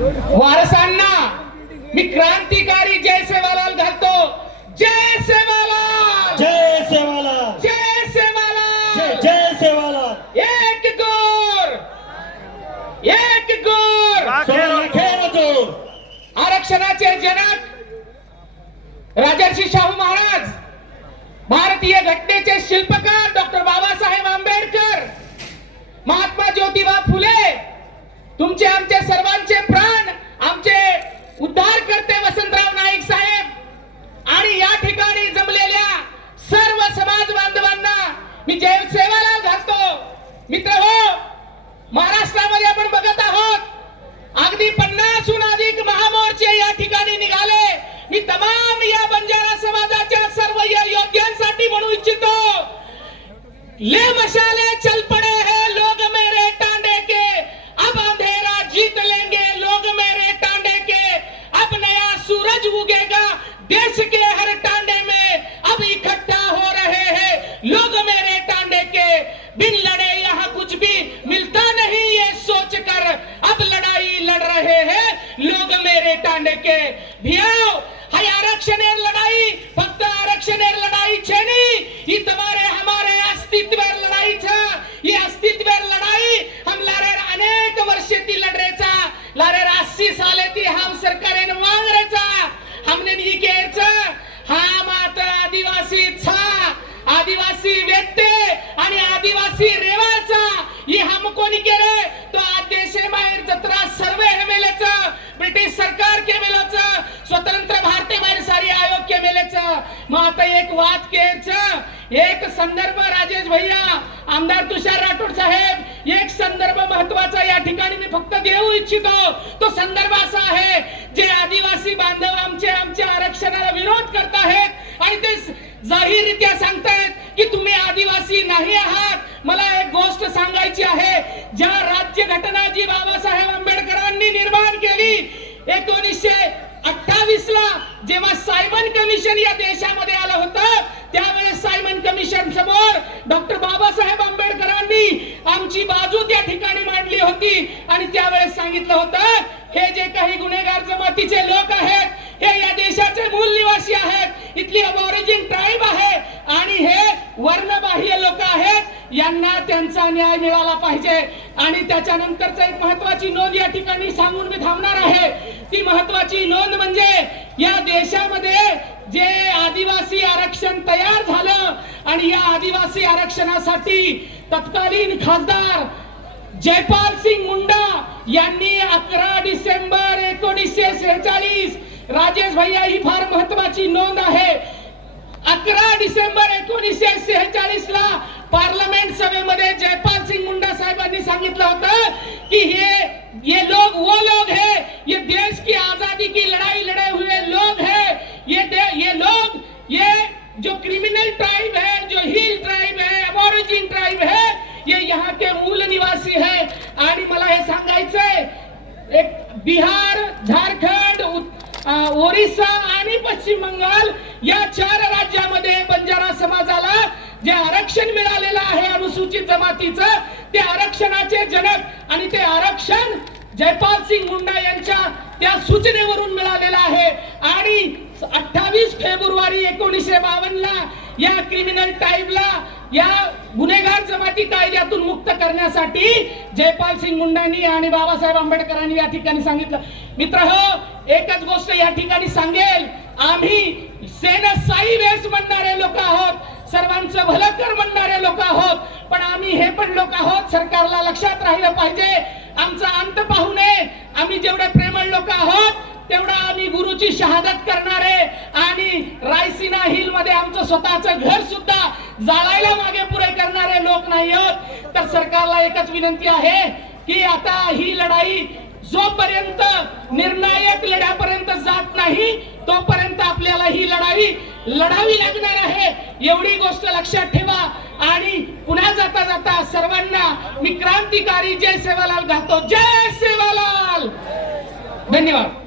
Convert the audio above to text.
वारसांना मी क्रांतिकारी जय सेवालाल घालतो. जय सेवालाल! जय सेवालाल! जय सेवालाल! जय सेवालाल! एक गोर! एक गोर! आरक्षणाचे जनक राजर्षी शाहू महाराज भारतीय घटनेचे शिल्पकार डॉक्टर बाबासाहेब आंबेडकर महात्मा तुमचे आमचे सर्वांचे प्राण आमचे उद्धारकर्ते वसंतराव नाईक साहेब आणि या ठिकाणी जमलेल्या सर्व समाज बांधवांना मी जय घालतो. मित्र हो महाराष्ट्रामध्ये आपण बघत आहोत अगदी पन्नासहून अधिक महामोर्चे या ठिकाणी निघाले. मी तमाम या बंजारा समाजाच्या सर्व या योग्यांसाठी म्हणू इच्छितो. ले मशाले चल पड़े हैं लोग मेरे टांडे के अब अंधेरा जीत लेंगे लोग मेरे टांडे के अब आज उगेगा देश के हर टांडे में अब इकट्ठा हो रहे हैं। लोग मेरे टांडे के बिन लड़े यहाँ कुछ भी मिलता नहीं ये सोच कर अब लड़ाई लड़ रहे हैं। लोग मेरे टांडे के भियाओ हाय आरक्षण लड़ाई फक्त आरक्षण लड़ाई छे नहीं तुम्हारे हमारे अस्तित्व लड़ाई था ये अस्तित्व लड़ाई। हम लारे अनेक वर्ष लड़ रहे चा लारे अस्सी साल मग आता एक वाद एक संदर्भ राजेश भैया आमदार तुषार राठोड साहेब एक संदर्भ महत्त्वाचा या ठिकाणी मी फक्त देऊ इच्छितो. तो संदर्भ असा आहे जे आदिवासी बांधव आमचे आमच्या आरक्षणाला विरोध करत आहेत आणि ते जाहीररित्या सांगतायत की तुम्ही आदिवासी नाही आहात. मला एक गोष्ट सांगायची आहे ज्या राज्य घटना जी बाबासाहेब आंबेडकरांनी निर्माण केली एकोणीसशे जेव्हा सायमन कमिशन या देशामध्ये आलं होतं त्यावेळेस सायमन कमिशन समोर डॉक्टर बाबासाहेब आंबेडकरांनी आमची बाजू त्या ठिकाणी मांडली होती. आणि त्यावेळेस सांगितलं होतं हे जे काही गुन्हेगार जमातीचे लोक आहेत हे या देशाचे मूल निवासी आहेत इथली अबॉरिजिन ट्राईब आहे आणि हे वर्णबाह्य लोक आहेत यांना त्यांचा न्याय मिळाला पाहिजे. आणि त्याच्यानंतरच एक महत्वाची नोंद या ठिकाणी सांगून मी थांबणार आहे. ती महत्वाची नोंद म्हणजे या देशामध्ये जे आदिवासी आरक्षण तयार झालं आणि या आदिवासी आरक्षणासाठी तत्कालीन खासदार जयपाल सिंग मुंडा यांनी अकरा डिसेंबर एकोणीसशे सेहेचाळीस राजेश भैया ही फार महत्वाची नोंद आहे. अकरा डिसेंबर एकोणीसशे सेहेचाळीस सांगितलं होतं की हे ये लोग वो लोग है ये देश की आजादी की लड़ाई लड़े हुए लोग है ये दे- ये लोग ये जो क्रिमिनल ट्राइब है जो हिल ट्राइब है अबॉरिजिन ट्राइब है ये यहाँ के मूल निवासी है। आणि मला हे सांगायचंय एक बिहार झारखंड ओरिसा आणि पश्चिम बंगाल या चार जे आरक्षण मिळालेलं आहे अनुसूचित जमातीचं ते आरक्षणाचे जनक आणि ते आरक्षण जयपाल सिंग मुंडा यांच्या त्या सूचनेवरून मिळालेलं आहे. आणि अठ्ठावीस फेब्रुवारी एकोणीसशे बावन्नला या क्रिमिनल टाईपला या गुन्हेगार जमाती कायद्यातून मुक्त करण्यासाठी जयपाल सिंग मुंडांनी आणि बाबासाहेब आंबेडकरांनी या ठिकाणी सांगितलं. मित्र हो एकच गोष्ट या ठिकाणी सांगेल. आम्ही सेनसाई वेस म्हणणारे लोक आहोत. सर्वांचं भलं कर म्हणणारे लोक आहोत. पण आम्ही हे पण लोक आहोत सरकारला लक्षात राहिलं पाहिजे. आमचा अंत पाहू नये. आम्ही जेवढे प्रेमळ लोक आहोत तेवढा आम्ही गुरुची शहादत करणारे. आणि रायसिना हिलमध्ये आमचं स्वतःचं घर सुद्धा जाळायला मागे पुरे करणारे लोक नाही आहोत. तर सरकारला एकच विनंती आहे की आता ही लढाई जोपर्यंत निर्णायक लढ्यापर्यंत जात नाही तोपर्यंत आपल्याला ही लढाई लढावी लागणार आहे. एवढी गोष्ट लक्षात ठेवा. आणि पुन्हा जाता जाता सर्वांना मी क्रांतिकारी जय सेवालाल घालतो. जय सेवालाल! धन्यवाद.